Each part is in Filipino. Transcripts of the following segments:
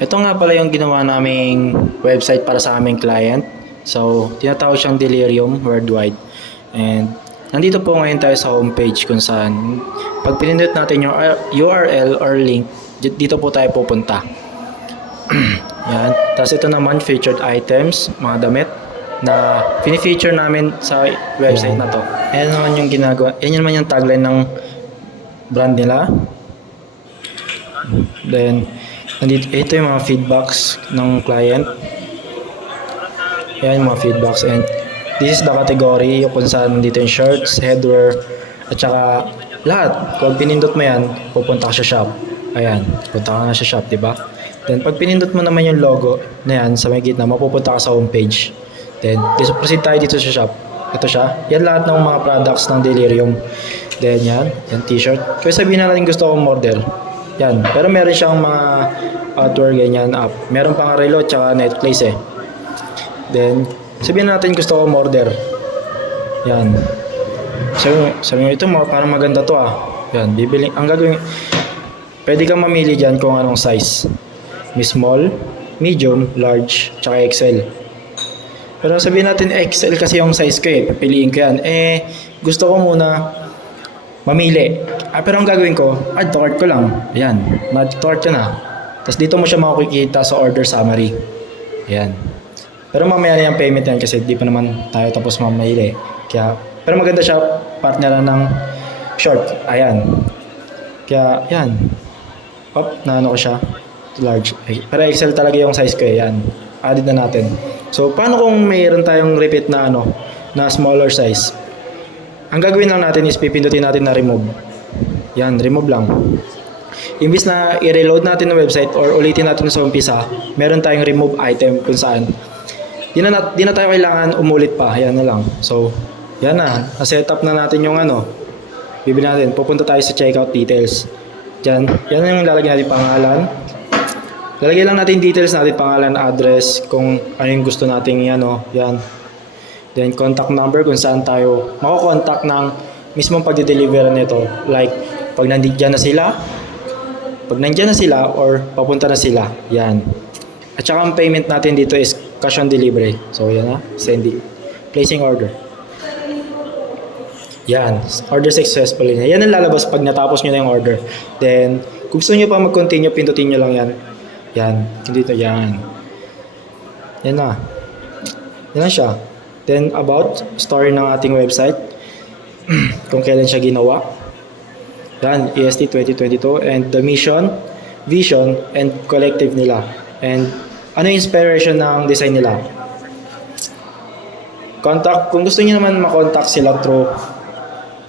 Ito nga pala yung ginawa naming website para sa aming client. So, tinatawag siyang Delirium Worldwide. And nandito po ngayon tayo sa homepage kung saan pag pinindot natin yung URL or link, dito po tayo pupunta. Yan. Tapos ito naman, featured items, mga damit na fini-feature namin sa website na to. Ayan naman yung ginagawa. Yan naman yung tagline ng brand nila. Then, ito yung mga feedbacks ng client. Yan yung mga feedbacks. And this is the category kung saan nandito yung shirts, headwear, at saka lahat. Kung pinindot mo yan, pupunta ka sa shop. Ayan, punta ka na sa shop, diba? Then, pag pinindot mo naman yung logo na yan sa may gitna, mapupunta ka sa homepage. Then, proceed tayo dito sa shop. Ito siya. Yan lahat ng mga products ng Delirium. Then, yan t-shirt. Kaya sabihin na natin gusto kong order. Yan. Pero meron siyang mga outdoor ganyan app. Meron pang relo tsaka Netflix eh. Then, sabihin natin gusto kong order. Yan. Sabi mo ito parang maganda to ah. Yan. Bibili. Ang gagawin, pwede kang mamili dyan kung anong size. May small, medium, large, tsaka XL. Pero sabihin natin XL kasi yung size ko eh. Papiliin ko yan. Gusto ko muna mamili. Pero ang gagawin ko, add to cart ko lang. Ayan. Add to cart ko na. Tapos dito mo siya makikita sa order summary. Ayan. Pero mamaya na yung payment yan kasi di pa naman tayo tapos mamili. Pero maganda siya. Partner ng short. Ayan. Kaya, yan. Naano ko siya. Large. Pero XL talaga yung size ko eh. Yan. Added na natin. So, paano kung mayroon tayong repeat na na smaller size? Ang gagawin lang natin is pipindutin natin na remove. Yan, remove lang. Imbis na i-reload natin ng website or ulitin natin sa umpisa, meron tayong remove item kung saan di na tayo kailangan umulit pa. Yan na lang. So, yan na. Na-setup na natin yung bibili natin. Pupunta tayo sa checkout details. Yan yung lalagyan natin pangalan. Lalagay lang natin details natin, pangalan, address, kung ano yung gusto nating yan. Then contact number kung saan tayo mako-contact ng mismong pagde-deliver nito. Like, pag nandiyan na sila or papunta na sila. Yan. At saka ang payment natin dito is cash on delivery. So, yan na. Sending. Placing order. Yan. Order successfully na. Yan ang lalabas pag natapos nyo na yung order. Then, kung gusto nyo pa mag-continue, pindutin nyo lang yan. Yan. Dito, yan. Yan na. Yan na siya. Then, about story ng ating website. Kung kailan siya ginawa. Yan, EST 2022. And the mission, vision, and collective nila. And ano yung inspiration ng design nila. Contact, kung gusto niyo naman makontak sila through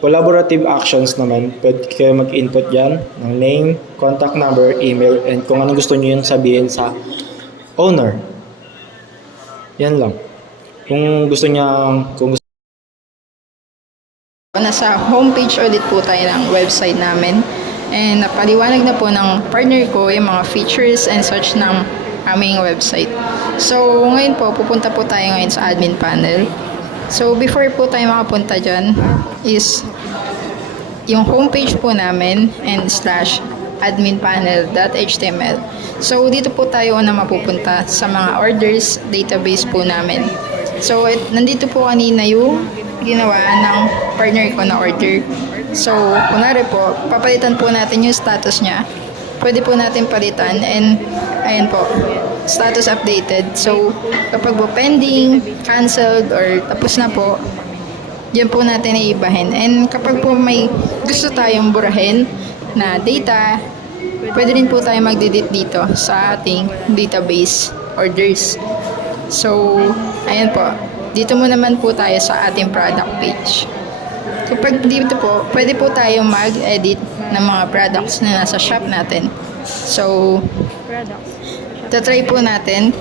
collaborative actions naman, pwede kayo mag-input dyan ng name, contact number, email, and kung anong gusto nyo yung sabihin sa owner. Yan lang. Kung gusto Nasa homepage ulit po tayo ng website namin. And napaliwanag na po ng partner ko yung mga features and such ng aming website. So, ngayon po, pupunta po tayo ngayon sa admin panel. So, before po tayo makapunta dyan is yung homepage po namin and /adminpanel.html. So, dito po tayo na mapupunta sa mga orders database po namin. So, nandito po kanina yung ginawa ng partner ko na order. So, kunwari po, papalitan po natin yung status niya. Pwede po natin palitan and ayan po, status updated. So, kapag po pending, canceled, or tapos na po, diyan po natin iibahin. And kapag po may gusto tayong burahin na data, pwede rin po tayo mag-delete dito sa ating database orders. So, ayan po. Dito mo naman po tayo sa ating product page. Kapag dito po, pwede po tayo mag-edit ng mga products na nasa shop natin. So, tatry po natin.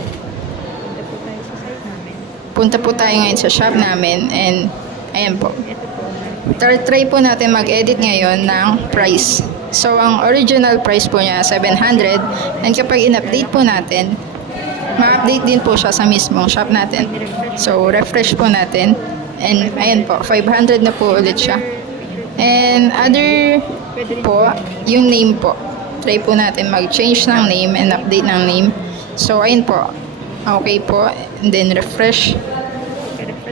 Punta po tayo ngayon sa shop namin and ayan po. Try po natin mag-edit ngayon ng price. So, ang original price po niya 700 and kapag in-update po natin, ma-update din po siya sa mismong shop natin. So, refresh po natin. And ayan po, 500 na po ulit siya. And other po, yung name po. try po natin mag-change ng name and update ng name. So, ayun po. Okay po. And then, refresh.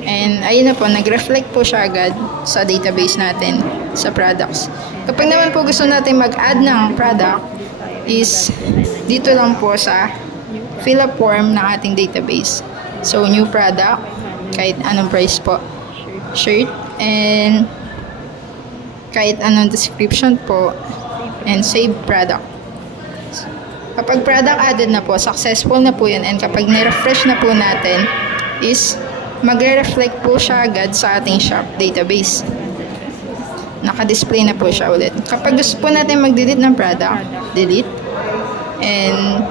And ayun na po, nag-reflect po siya agad sa database natin sa products. Kapag naman po gusto natin mag-add ng product, is dito lang po sa fill up form ng ating database. So, new product, kahit anong price po, shirt, and kahit anong description po, and save product. Kapag product added na po, successful na po yun, and kapag ni-refresh na po natin, is magre-reflect po siya agad sa ating shop database. Naka-display na po siya ulit. Kapag gusto po natin mag-delete ng product, delete. And,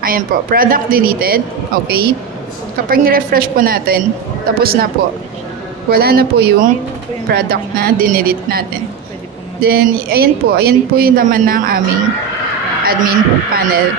ayan po, product deleted. Okay. Kapag ni-refresh po natin, tapos na po. Wala na po yung product na dinelete natin. Then, ayan po yung laman ng aming admin panel.